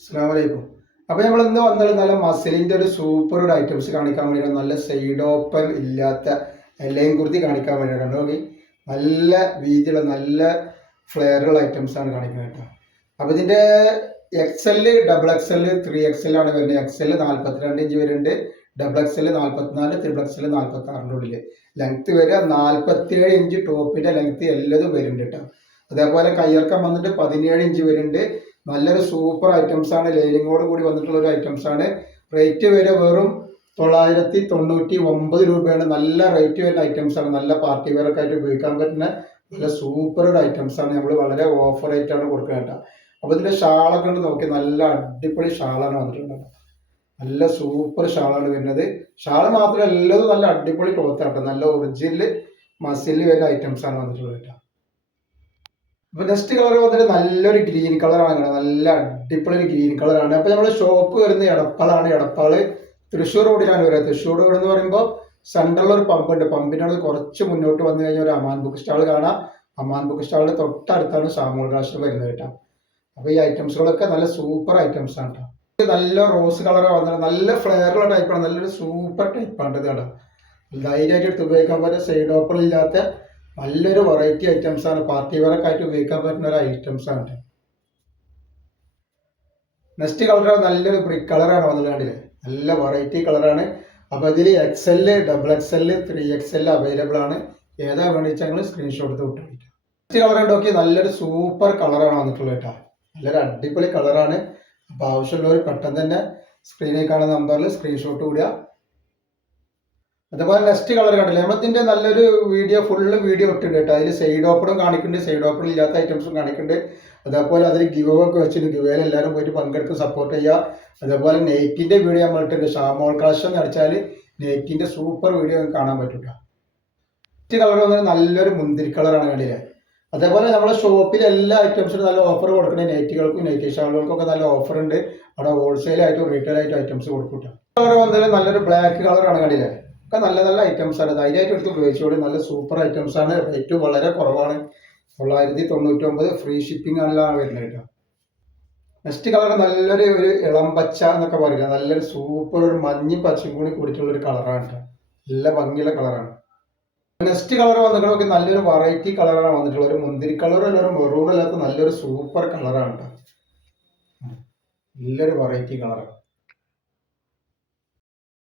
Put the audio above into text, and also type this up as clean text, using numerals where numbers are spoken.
അസ്സലാമു അലൈക്കും. അപ്പോൾ നമ്മൾ ഇന്ന് വന്നത് നല്ല മസിലിൻ്റെ ഒരു സൂപ്പർ ഒരു ഐറ്റംസ് കാണിക്കാൻ വേണ്ടിയാണ്. നല്ല സൈഡ് ഓപ്പൺ ഇല്ലാത്ത എല്ലയും കുർത്തി കാണിക്കാൻ വേണ്ടിയിട്ടാണ്. ഓക്കെ, നല്ല വീതിയുള്ള നല്ല ഫ്ലെയറുള്ള ഐറ്റംസാണ് കാണിക്കുന്നത് കേട്ടോ. അപ്പോൾ ഇതിൻ്റെ XL, XXL, 3XL ആണ് വരുന്നത്. XL 42 ഇഞ്ച് വരുന്നുണ്ട്, XXL 44, XXL 46 ഉള്ളിൽ ലെങ്ത്ത് വരിക 47 ഇഞ്ച് ടോപ്പിൻ്റെ ലെങ്ത്ത് എല്ലതും വരുന്നുണ്ട് കേട്ടോ. അതേപോലെ കയ്യിറക്കം വന്നിട്ട് 17 ഇഞ്ച് വരുന്നുണ്ട്. നല്ലൊരു സൂപ്പർ ഐറ്റംസ് ആണ്, ലൈനിങ്ങോട് കൂടി വന്നിട്ടുള്ള ഒരു ഐറ്റംസ് ആണ്. റേറ്റ് വരെ വെറും 999 രൂപയാണ്. നല്ല റേറ്റ് വരുന്ന ഐറ്റംസ് ആണ്. നല്ല പാർട്ടി വെയർ ഒക്കെ ആയിട്ട് ഉപയോഗിക്കാൻ പറ്റുന്ന നല്ല സൂപ്പർ ഒരു ഐറ്റംസ് ആണ്. നമ്മൾ വളരെ ഓഫർ ആയിട്ടാണ് കൊടുക്കുക കേട്ടോ. അപ്പോൾ ഇതിൻ്റെ ഷാളൊക്കെ ഉണ്ട് നോക്കി, നല്ല അടിപൊളി ഷാളാണ് വന്നിട്ടുള്ളത്. നല്ല സൂപ്പർ ഷാളാണ് വരുന്നത്. ഷാള് മാത്രമല്ല എല്ലതും നല്ല അടിപൊളി ക്ലോത്ത് ആട്ടോ. നല്ല ഒറിജിനൽ മസിൽ വരുന്ന ഐറ്റംസ് ആണ് വന്നിട്ടുള്ളത് കേട്ടോ. അപ്പൊ നെക്സ്റ്റ് കളർ വന്നിട്ട് നല്ലൊരു ഗ്രീൻ കളറാണ്, നല്ല അടിപൊളി ഒരു ഗ്രീൻ കളറാണ്. അപ്പൊ നമ്മുടെ ഷോപ്പ് വരുന്നത് എടപ്പാളാണ്. എടപ്പാള് തൃശ്ശൂർ റോഡിലാണ് വരിക. തൃശ്ശൂർ റോഡ് എന്ന് പറയുമ്പോൾ സെൻട്രലിൽ ഒരു പമ്പ് ഉണ്ട്. പമ്പിനോട് കുറച്ച് മുന്നോട്ട് വന്നു കഴിഞ്ഞാൽ ഒരു അമാൻ ബുക്ക് സ്റ്റാൾ കാണാം. അമാൻ ബുക്ക് സ്റ്റാളിന്റെ തൊട്ടടുത്താണ് സാമൂൽ രാഷ്ട്രം വരുന്നത് കേട്ടോ. അപ്പൊ ഈ ഐറ്റംസുകളൊക്കെ നല്ല സൂപ്പർ ഐറ്റംസ് ആണ് കേട്ടോ. നല്ല റോസ് കളറാണ് വന്നത്, നല്ല ഫ്ലെയറുള്ള ടൈപ്പാണ്, നല്ലൊരു സൂപ്പർ ടൈപ്പാണ് ഇത് കേട്ടോ. ധൈര്യമായിട്ട് എടുത്ത് ഉപയോഗിക്കാൻ പറ്റുന്ന സൈഡ് ഓപ്പൺ ഇല്ലാത്ത നല്ലൊരു വെറൈറ്റി ഐറ്റംസ് ആണ്. പാർട്ടി വെയറൊക്കെ ആയിട്ട് ഉപയോഗിക്കാൻ പറ്റുന്ന ഒരു ഐറ്റംസ് ആണ്. നെക്സ്റ്റ് കളർ നല്ലൊരു ബ്രിക്ക് കളറാണ് വന്നത് കണ്ടില്ലേ, നല്ല വെറൈറ്റി കളറാണ്. അപ്പോൾ ഇതിൽ XL, XXL, 3XL അവൈലബിൾ ആണ്. ഏതാ വേണ്ടിച്ചാൽ ഞങ്ങൾ സ്ക്രീൻഷോട്ട് എടുത്ത് വിട്ടു. നെക്സ്റ്റ് കളർ നോക്കി നല്ലൊരു സൂപ്പർ കളറാണ് വന്നിട്ടുള്ളത് കേട്ടോ. നല്ലൊരു അടിപൊളി കളറാണ്. അപ്പോൾ ആവശ്യമുള്ളവർ പെട്ടെന്ന് തന്നെ സ്ക്രീനിൽ കാണുന്ന നമ്പറിൽ സ്ക്രീൻഷോട്ട് വിടുക. അതുപോലെ നെക്സ്റ്റ് കളർ കണ്ടില്ലേ, നമ്മളിതിൻ്റെ നല്ലൊരു ഫുള്ള് വീഡിയോ ഇട്ടിട്ടുണ്ട് കേട്ടോ. അതിൽ സൈഡ് ഓപ്പണും കാണിക്കുന്നുണ്ട്, സൈഡ് ഓപ്പൺ ഇല്ലാത്ത ഐറ്റംസും കാണിക്കുന്നുണ്ട്. അതേപോലെ അതിൽ ഗിവ് ഒക്കെ വെച്ചിട്ടുണ്ട്. ഗിവേയിൽ എല്ലാവരും പോയിട്ട് പങ്കെടുത്ത് സപ്പോർട്ട് ചെയ്യുക. അതേപോലെ നെയ്റ്റിൻ്റെ വീഡിയോ നമ്മൾ ഇട്ടിട്ടുണ്ട്. ഷാമോൾ കളക്ഷൻ എന്ന് അടിച്ചാൽ നെയ്റ്റിൻ്റെ സൂപ്പർ വീഡിയോ കാണാൻ പറ്റും കേട്ടോ. നെക്സ്റ്റ് കളർ വന്നത് നല്ലൊരു മുന്തിരി കളറാണ് കണ്ടില്ലേ. അതേപോലെ നമ്മുടെ ഷോപ്പിൽ എല്ലാ ഐറ്റംസിനും നല്ല ഓഫർ കൊടുക്കണേ. നെയ്റ്റുകൾക്കും നെയ്റ്റി ഷാളുകൾക്കും ഒക്കെ നല്ല ഓഫർ ഉണ്ട്. അവിടെ ഹോൾസെയിലായിട്ടും റീറ്റെയിൽ ആയിട്ടും ഐറ്റംസ് കൊടുക്കും കേട്ടോ. കളർ വന്നത് നല്ലൊരു ബ്ലാക്ക് കളറാണ് കണ്ടില്ലേ. ഒക്കെ നല്ല നല്ല ഐറ്റംസ് ആണ്. ധൈര്യമായിട്ട് എടുത്ത് ഉപയോഗിച്ചോളൂ. നല്ല സൂപ്പർ ഐറ്റംസ് ആണ്. റേറ്റ് വളരെ കുറവാണ്, 999. ഫ്രീ ഷിപ്പിംഗ് ആണെല്ലാം വരുന്നത് കേട്ടോ. നെക്സ്റ്റ് കളർ നല്ലൊരു ഇളം പച്ച എന്നൊക്കെ പറയില്ല, നല്ലൊരു സൂപ്പർ ഒരു മഞ്ഞയും പച്ചയും കൂടി കൂടിയിട്ടുള്ള ഒരു കളറാണ് കേട്ടോ. നല്ല ഭംഗിയുള്ള കളറാണ്. നെക്സ്റ്റ് കളർ വന്നിട്ട് നല്ലൊരു വെറൈറ്റി കളറാണ് വന്നിട്ടുള്ളത്. ഒരു മുന്തിരി കളർ അല്ല, ഒരു മെറൂൺ അല്ലാത്ത നല്ലൊരു സൂപ്പർ കളറാണ് കേട്ടോ. നല്ലൊരു വെറൈറ്റി കളറാണ്.